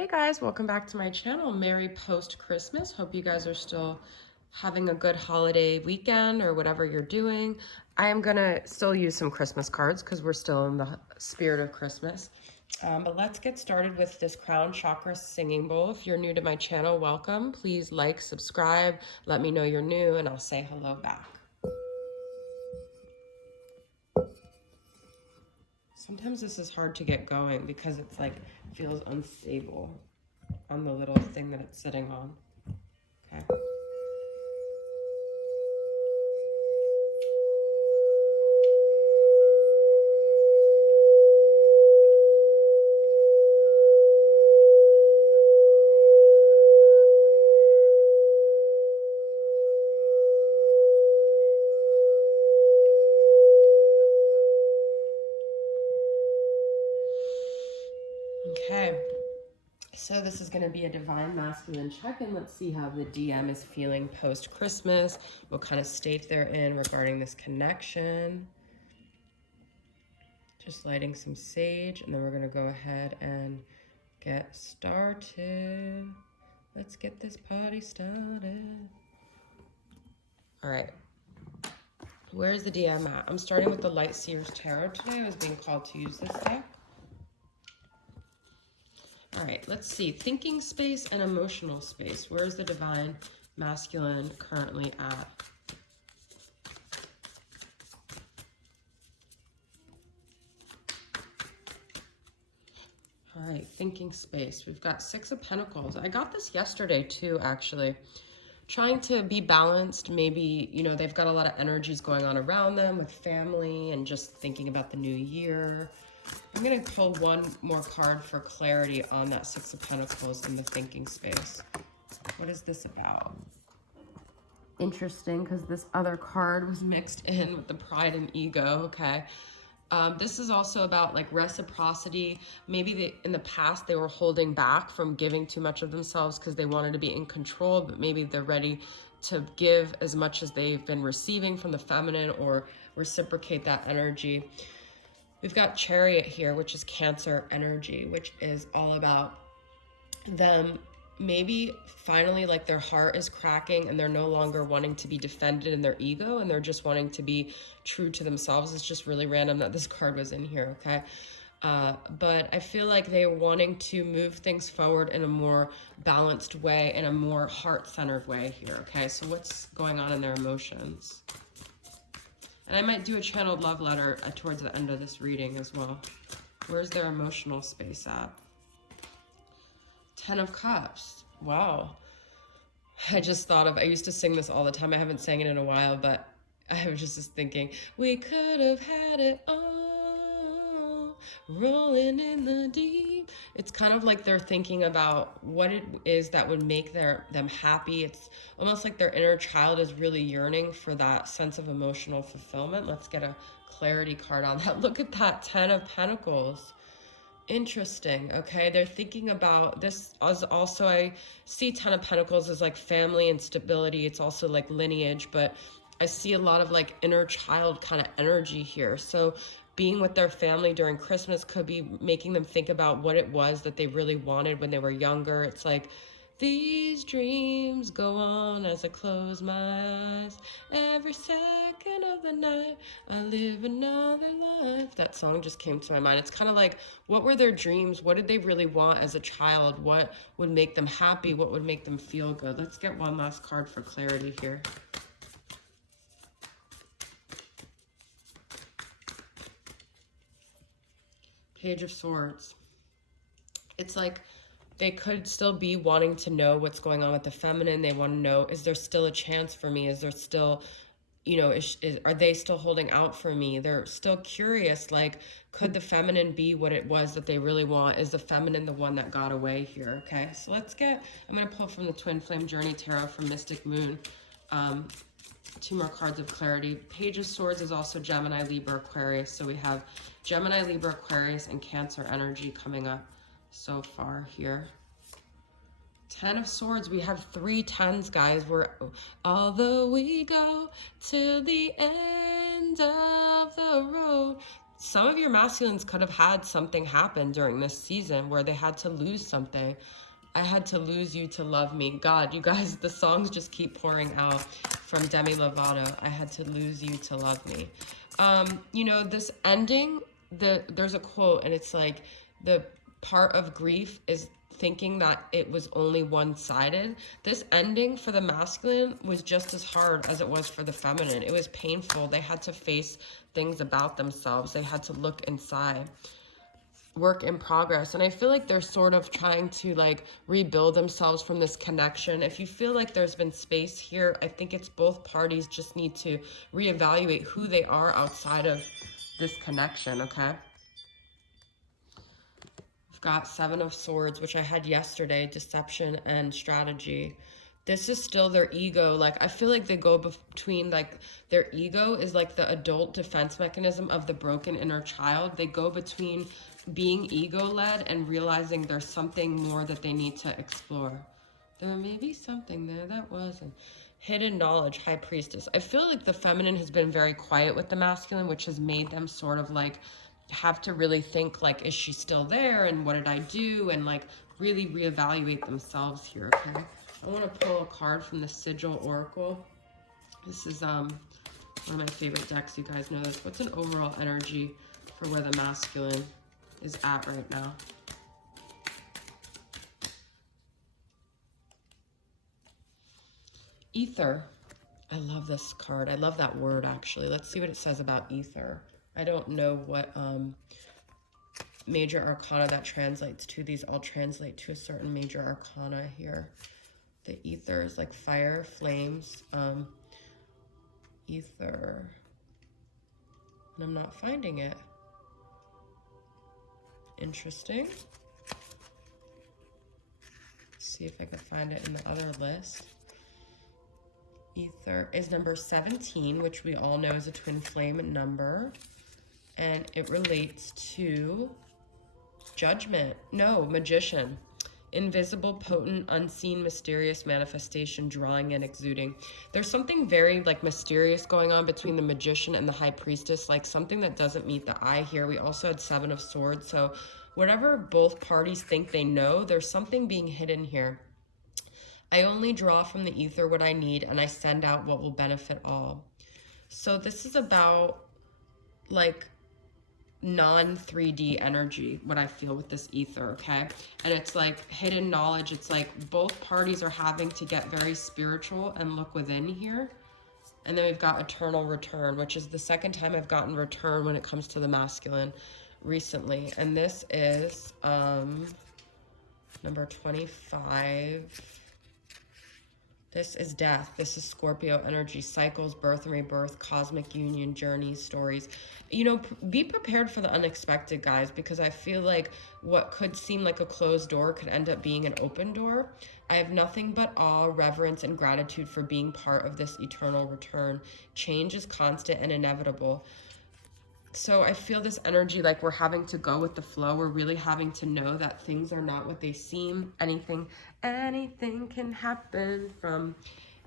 Hey guys, welcome back to my channel. Merry post-Christmas. Hope you guys are still having a good holiday weekend or whatever you're doing. I am gonna still use some Christmas cards because we're still in the spirit of Christmas. But let's get started with this Crown Chakra singing bowl. If you're new to my channel, welcome. Please like, subscribe, let me know you're new, and I'll say hello back. Sometimes this is hard to get going because it's like, feels unstable on the little thing that it's sitting on. Okay. Okay, so this is going to be a divine masculine check-in. Let's see how the DM is feeling post-Christmas, what kind of state they're in regarding this connection. Just lighting some sage, and then we're going to go ahead and get started. Let's get this party started. All right. Where's the DM at? I'm starting with the Light Seers Tarot today. I was being called to use this deck. All right, let's see. Thinking space and emotional space. Where's the divine masculine currently at? All right, thinking space. We've got Six of Pentacles. I got this yesterday too, actually. Trying to be balanced. Maybe, you know, they've got a lot of energies going on around them with family and just thinking about the new year. I'm going to pull one more card for clarity on that Six of Pentacles in the thinking space. What is this about? Interesting, because this other card was mixed in with the pride and ego, okay? This is also about like reciprocity. Maybe in the past they were holding back from giving too much of themselves because they wanted to be in control, but maybe they're ready to give as much as they've been receiving from the feminine or reciprocate that energy. We've got Chariot here, which is Cancer energy, which is all about them maybe finally like their heart is cracking and they're no longer wanting to be defended in their ego and they're just wanting to be true to themselves. It's just really random that this card was in here, okay? But I feel like they're wanting to move things forward in a more balanced way, in a more heart-centered way here, okay? So what's going on in their emotions? And I might do a channeled love letter towards the end of this reading as well. Where's their emotional space at? Ten of Cups. Wow. I just thought of, I used to sing this all the time. I haven't sang it in a while, but I was just thinking, we could have had it all, rolling in the deep. It's kind of like they're thinking about what it is that would make them happy. It's almost like their inner child is really yearning for that sense of emotional fulfillment. Let's get a clarity card on that. Look at that, Ten of Pentacles. Interesting. Okay, they're thinking about this as also, I see Ten of Pentacles as like family and stability. It's also like lineage, but I see a lot of like inner child kind of energy here. So being with their family during Christmas could be making them think about what it was that they really wanted when they were younger. It's like, these dreams go on as I close my eyes. Every second of the night, I live another life. That song just came to my mind. It's kind of like, what were their dreams? What did they really want as a child? What would make them happy? What would make them feel good? Let's get one last card for clarity here. Page of Swords. It's like they could still be wanting to know what's going on with the feminine. They want to know, is there still a chance for me? Is there still, you know, are they still holding out for me? They're still curious, like, could the feminine be what it was that they really want? Is the feminine the one that got away here? Okay, so let's get, I'm going to pull from the Twin Flame Journey Tarot from Mystic Moon. Two more cards of clarity. Page of Swords is also Gemini, Libra, Aquarius. So we have Gemini, Libra, Aquarius, and Cancer energy coming up so far here. Ten of Swords, we have 3 tens, guys. Although we go to the end of the road, some of your masculines could have had something happen during this season where they had to lose something. I had to lose you to love me. God, you guys, the songs just keep pouring out from Demi Lovato. I had to lose you to love me. You know, this ending, there's a quote, and it's like, the part of grief is thinking that it was only one-sided. This ending for the masculine was just as hard as it was for the feminine. It was painful. They had to face things about themselves. They had to look inside. Work in progress. And I feel like they're sort of trying to like rebuild themselves from this connection. If you feel like there's been space here, I think it's both parties just need to reevaluate who they are outside of this connection, okay? We've got Seven of Swords, which I had yesterday, deception and strategy. This is still their ego. Like, I feel like they go between, like, their ego is like the adult defense mechanism of the broken inner child. They go between being ego-led and realizing there's something more that they need to explore. There may be something there that wasn't. Hidden knowledge, High Priestess. I feel like the feminine has been very quiet with the masculine, which has made them sort of like have to really think like, is she still there? And what did I do? And like really reevaluate themselves here, okay? I want to pull a card from the Sigil Oracle. This is one of my favorite decks. You guys know this. What's an overall energy for where the masculine is at right now? Ether. I love this card. I love that word, actually. Let's see what it says about ether. I don't know what major arcana that translates to. These all translate to a certain major arcana here. The ether is like fire, flames, ether. And I'm not finding it. Interesting. Let's see if I can find it in the other list. Ether is number 17, which we all know is a twin flame number. And it relates to judgment. No, magician. Invisible, potent, unseen, mysterious manifestation, drawing and exuding. There's something very like mysterious going on between the magician and the high priestess, like something that doesn't meet the eye here. We also had Seven of Swords. So whatever both parties think they know, there's something being hidden here. I only draw from the ether what I need, and I send out what will benefit all. So this is about like non-3D energy, what I feel with this ether, okay? And it's like hidden knowledge. It's like both parties are having to get very spiritual and look within here. And then we've got eternal return, which is the second time I've gotten return when it comes to the masculine recently. And this is number 25. This is death. This is Scorpio energy, cycles, birth and rebirth, cosmic union, journeys, stories. You know, be prepared for the unexpected, guys, because I feel like what could seem like a closed door could end up being an open door. I have nothing but awe, reverence, and gratitude for being part of this eternal return. Change is constant and inevitable. So I feel this energy like we're having to go with the flow. We're really having to know that things are not what they seem. Anything can happen. From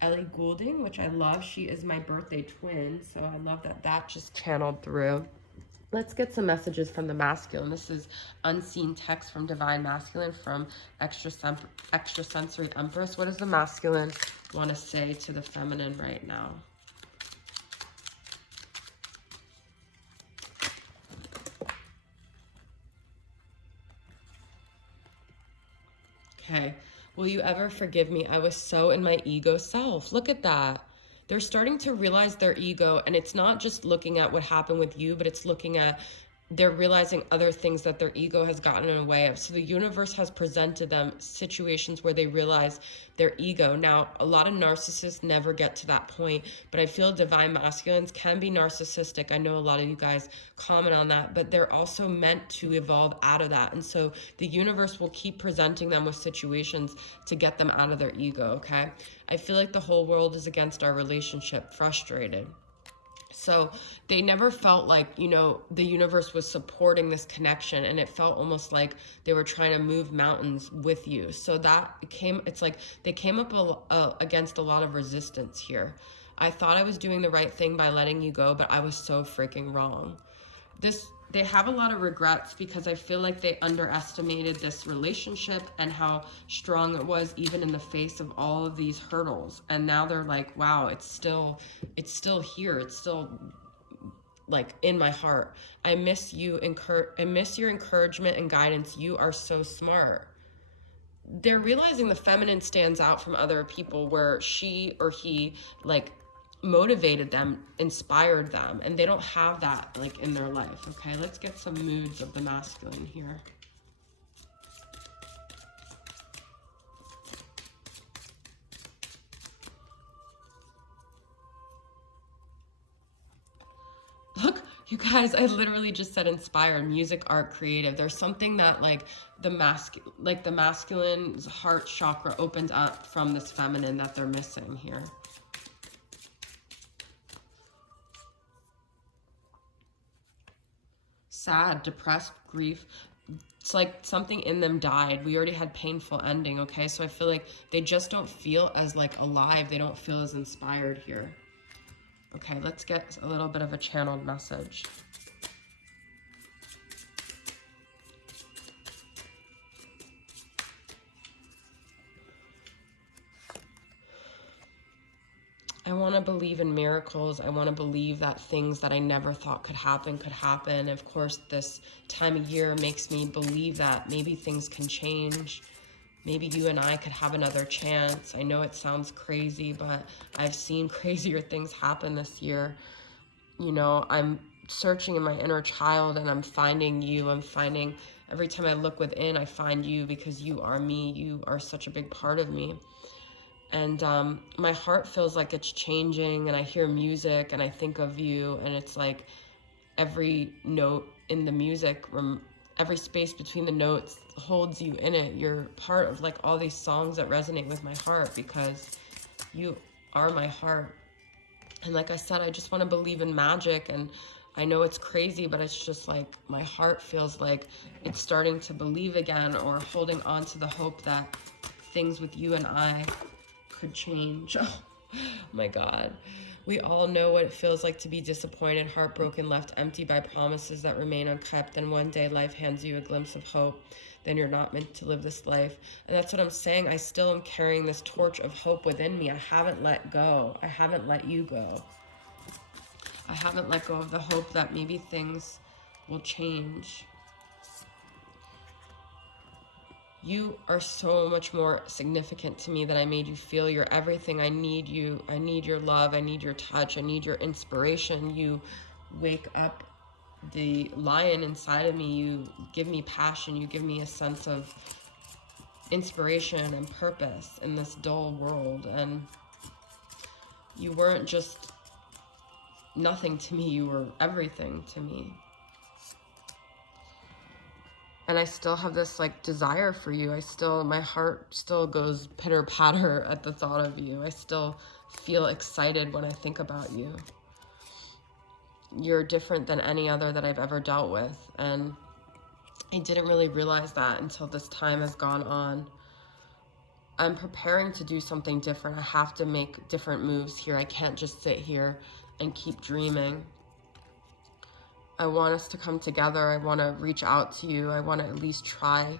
Ellie Goulding, which I love. She is my birthday twin, so I love that that just channeled through. Let's get some messages from the masculine. This is unseen text from Divine Masculine from Extrasensory Empress. What does the masculine want to say to the feminine right now? Okay. Will you ever forgive me? I was so in my ego self. Look at that. They're starting to realize their ego, and it's not just looking at what happened with you, but it's looking at, they're realizing other things that their ego has gotten in the way of. So the universe has presented them situations where they realize their ego. Now, a lot of narcissists never get to that point, but I feel divine masculines can be narcissistic. I know a lot of you guys comment on that, but they're also meant to evolve out of that. And so the universe will keep presenting them with situations to get them out of their ego, okay? I feel like the whole world is against our relationship, frustrated. So they never felt like, you know, the universe was supporting this connection, and it felt almost like they were trying to move mountains with you. So that came, it's like they came up against a lot of resistance here. I thought I was doing the right thing by letting you go, but I was so freaking wrong. This they have a lot of regrets because I feel like they underestimated this relationship and how strong it was even in the face of all of these hurdles. And now they're like, wow, it's still here. It's still like in my heart. I miss you. I miss your encouragement and guidance. You are so smart. They're realizing the feminine stands out from other people where she or he like motivated them, inspired them, and they don't have that like in their life. Okay, let's get some moods of the masculine here. Look, you guys, I literally just said inspired, music, art, creative. There's something that like the masculine's heart chakra opens up from this feminine that they're missing here. Sad, depressed, grief. It's like something in them died. We already had painful ending, okay? So I feel like they just don't feel as like alive. They don't feel as inspired here. Okay, let's get a little bit of a channeled message. I want to believe in miracles. I want to believe that things that I never thought could happen. Of course, this time of year makes me believe that maybe things can change. Maybe you and I could have another chance. I know it sounds crazy, but I've seen crazier things happen this year. You know, I'm searching in my inner child and I'm finding you. I'm finding, every time I look within, I find you because you are me. You are such a big part of me. And my heart feels like it's changing, and I hear music and I think of you, and it's like every note in the music, every space between the notes holds you in it. You're part of like all these songs that resonate with my heart because you are my heart. And like I said, I just want to believe in magic, and I know it's crazy, but it's just like my heart feels like it's starting to believe again, or holding on to the hope that things with you and I could change. Oh my God. We all know what it feels like to be disappointed, heartbroken, left empty by promises that remain unkept. Then one day life hands you a glimpse of hope. Then you're not meant to live this life. And that's what I'm saying. I still am carrying this torch of hope within me. I haven't let go. I haven't let you go. I haven't let go of the hope that maybe things will change. You are so much more significant to me, that I made you feel. You're everything. I need you. I need your love. I need your touch. I need your inspiration. You wake up the lion inside of me. You give me passion. You give me a sense of inspiration and purpose in this dull world. And you weren't just nothing to me. You were everything to me. And I still have this like desire for you. My heart still goes pitter patter at the thought of you. I still feel excited when I think about you. You're different than any other that I've ever dealt with. And I didn't really realize that until this time has gone on. I'm preparing to do something different. I have to make different moves here. I can't just sit here and keep dreaming. I want us to come together. I want to reach out to you. I want to at least try.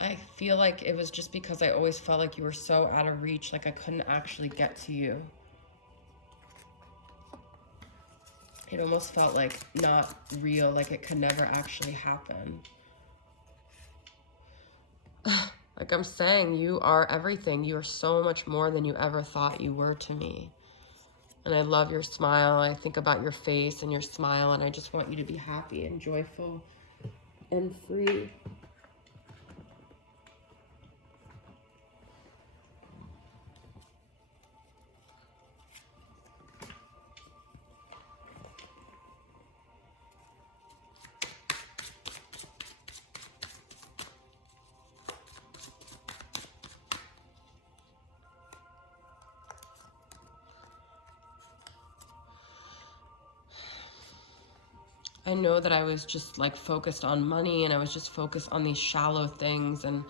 I feel like it was just because I always felt like you were so out of reach, like I couldn't actually get to you. It almost felt like not real, like it could never actually happen. Like I'm saying, you are everything. You are so much more than you ever thought you were to me. And I love your smile. I think about your face and your smile, and I just want you to be happy and joyful and free. I know that I was just like focused on money, and I was just focused on these shallow things, and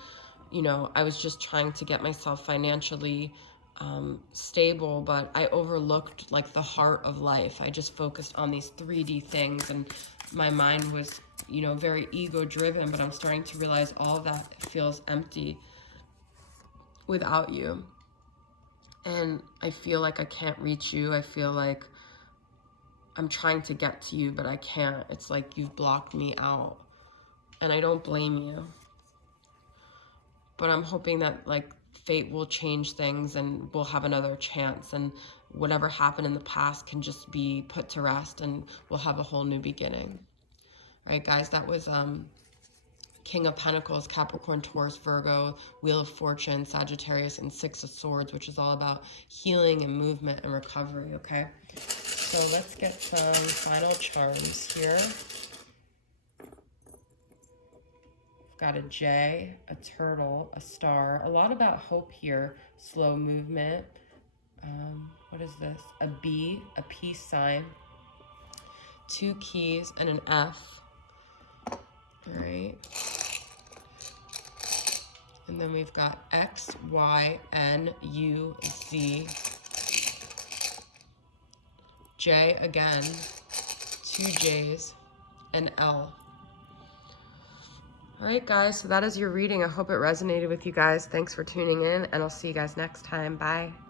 you know, I was just trying to get myself financially stable, but I overlooked like the heart of life. I just focused on these 3D things, and my mind was, you know, very ego driven, but I'm starting to realize all of that feels empty without you. And I feel like I can't reach you. I feel like I'm trying to get to you, but I can't. It's like you've blocked me out. And I don't blame you. But I'm hoping that like fate will change things and we'll have another chance, and whatever happened in the past can just be put to rest and we'll have a whole new beginning. All right, guys, that was King of Pentacles, Capricorn, Taurus, Virgo, Wheel of Fortune, Sagittarius, and Six of Swords, which is all about healing and movement and recovery, okay? So let's get some final charms here. We've got a J, a turtle, a star. A lot about hope here. Slow movement. What is this? A B, a peace sign. 2 keys and an F. All right. And then we've got X, Y, N, U, Z. J again, 2 J's, and L. All right, guys, so that is your reading. I hope it resonated with you guys. Thanks for tuning in, and I'll see you guys next time. Bye.